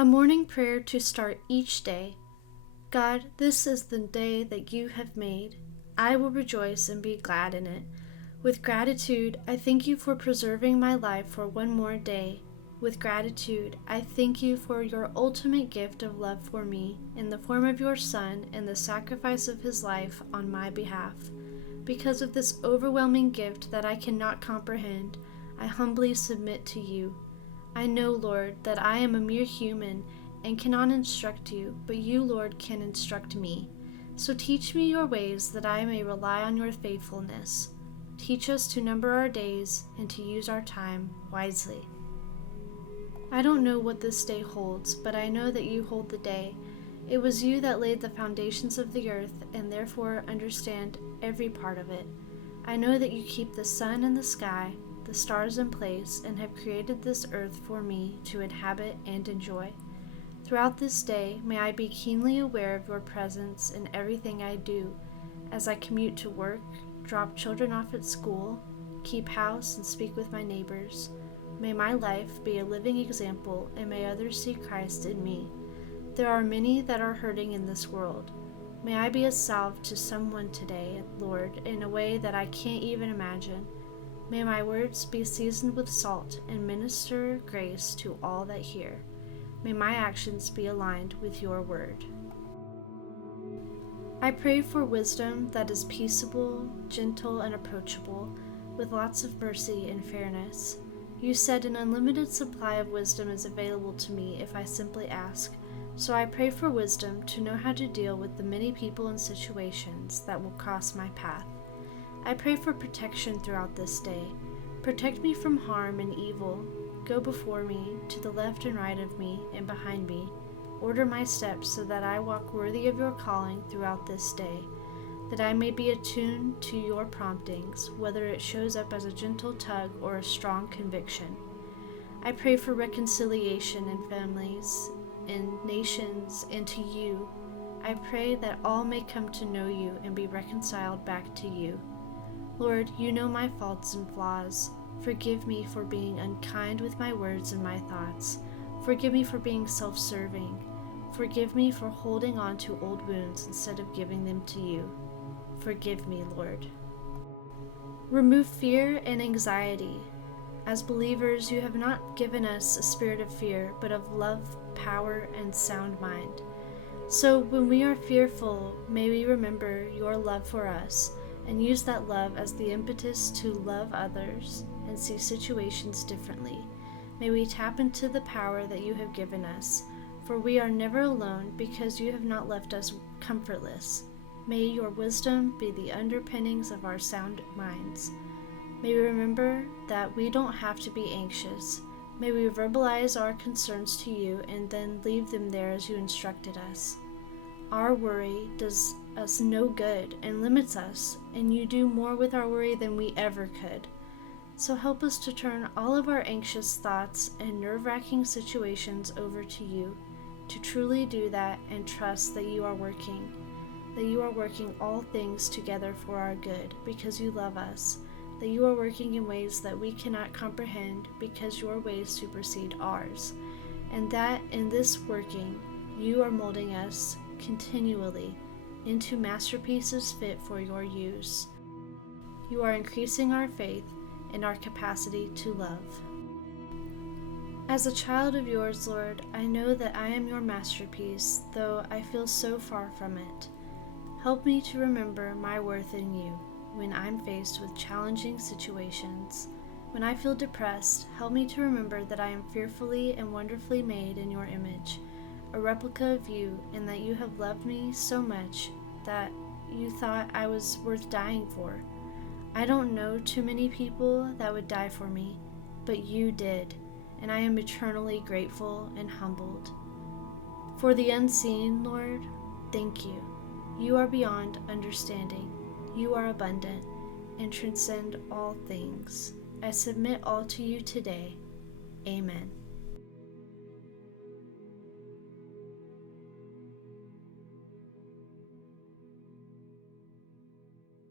A morning prayer to start each day. God, this is the day that you have made. I will rejoice and be glad in it. With gratitude, I thank you for preserving my life for one more day. With gratitude, I thank you for your ultimate gift of love for me in the form of your Son and the sacrifice of his life on my behalf. Because of this overwhelming gift that I cannot comprehend, I humbly submit to you. I know, Lord, that I am a mere human and cannot instruct you, but you, Lord, can instruct me. So teach me your ways that I may rely on your faithfulness. Teach us to number our days and to use our time wisely. I don't know what this day holds, but I know that you hold the day. It was you that laid the foundations of the earth and therefore understand every part of it. I know that you keep the sun in the sky, the stars in place, and have created this earth for me to inhabit and enjoy. Throughout this day, may I be keenly aware of your presence in everything I do, as I commute to work, drop children off at school, keep house, and speak with my neighbors. May my life be a living example, and may others see Christ in me. There are many that are hurting in this world. May I be a salve to someone today, Lord, in a way that I can't even imagine. May my words be seasoned with salt and minister grace to all that hear. May my actions be aligned with your word. I pray for wisdom that is peaceable, gentle, and approachable, with lots of mercy and fairness. You said an unlimited supply of wisdom is available to me if I simply ask. So I pray for wisdom to know how to deal with the many people and situations that will cross my path. I pray for protection throughout this day. Protect me from harm and evil. Go before me, to the left and right of me, and behind me. Order my steps so that I walk worthy of your calling throughout this day, that I may be attuned to your promptings, whether it shows up as a gentle tug or a strong conviction. I pray for reconciliation in families, in nations, and to you. I pray that all may come to know you and be reconciled back to you. Lord, you know my faults and flaws. Forgive me for being unkind with my words and my thoughts. Forgive me for being self-serving. Forgive me for holding on to old wounds instead of giving them to you. Forgive me, Lord. Remove fear and anxiety. As believers, you have not given us a spirit of fear, but of love, power, and sound mind. So when we are fearful, may we remember your love for us and use that love as the impetus to love others and see situations differently. May we tap into the power that you have given us, for we are never alone because you have not left us comfortless. May your wisdom be the underpinnings of our sound minds. May we remember that we don't have to be anxious. May we verbalize our concerns to you and then leave them there as you instructed us. Our worry does us no good and limits us, and you do more with our worry than we ever could. So help us to turn all of our anxious thoughts and nerve-wracking situations over to you, to truly do that and trust that you are working all things together for our good because you love us, that you are working in ways that we cannot comprehend because your ways supersede ours, and that in this working, you are molding us continually into masterpieces fit for your use. You are increasing our faith and our capacity to love. As a child of yours, Lord, I know that I am your masterpiece, though I feel so far from it. Help me to remember my worth in you when I'm faced with challenging situations. When I feel depressed, help me to remember that I am fearfully and wonderfully made in your image, a replica of you, and that you have loved me so much that you thought I was worth dying for. I don't know too many people that would die for me, but you did, and I am eternally grateful and humbled. For the unseen, Lord, thank you. You are beyond understanding. You are abundant and transcend all things. I submit all to you today. Amen.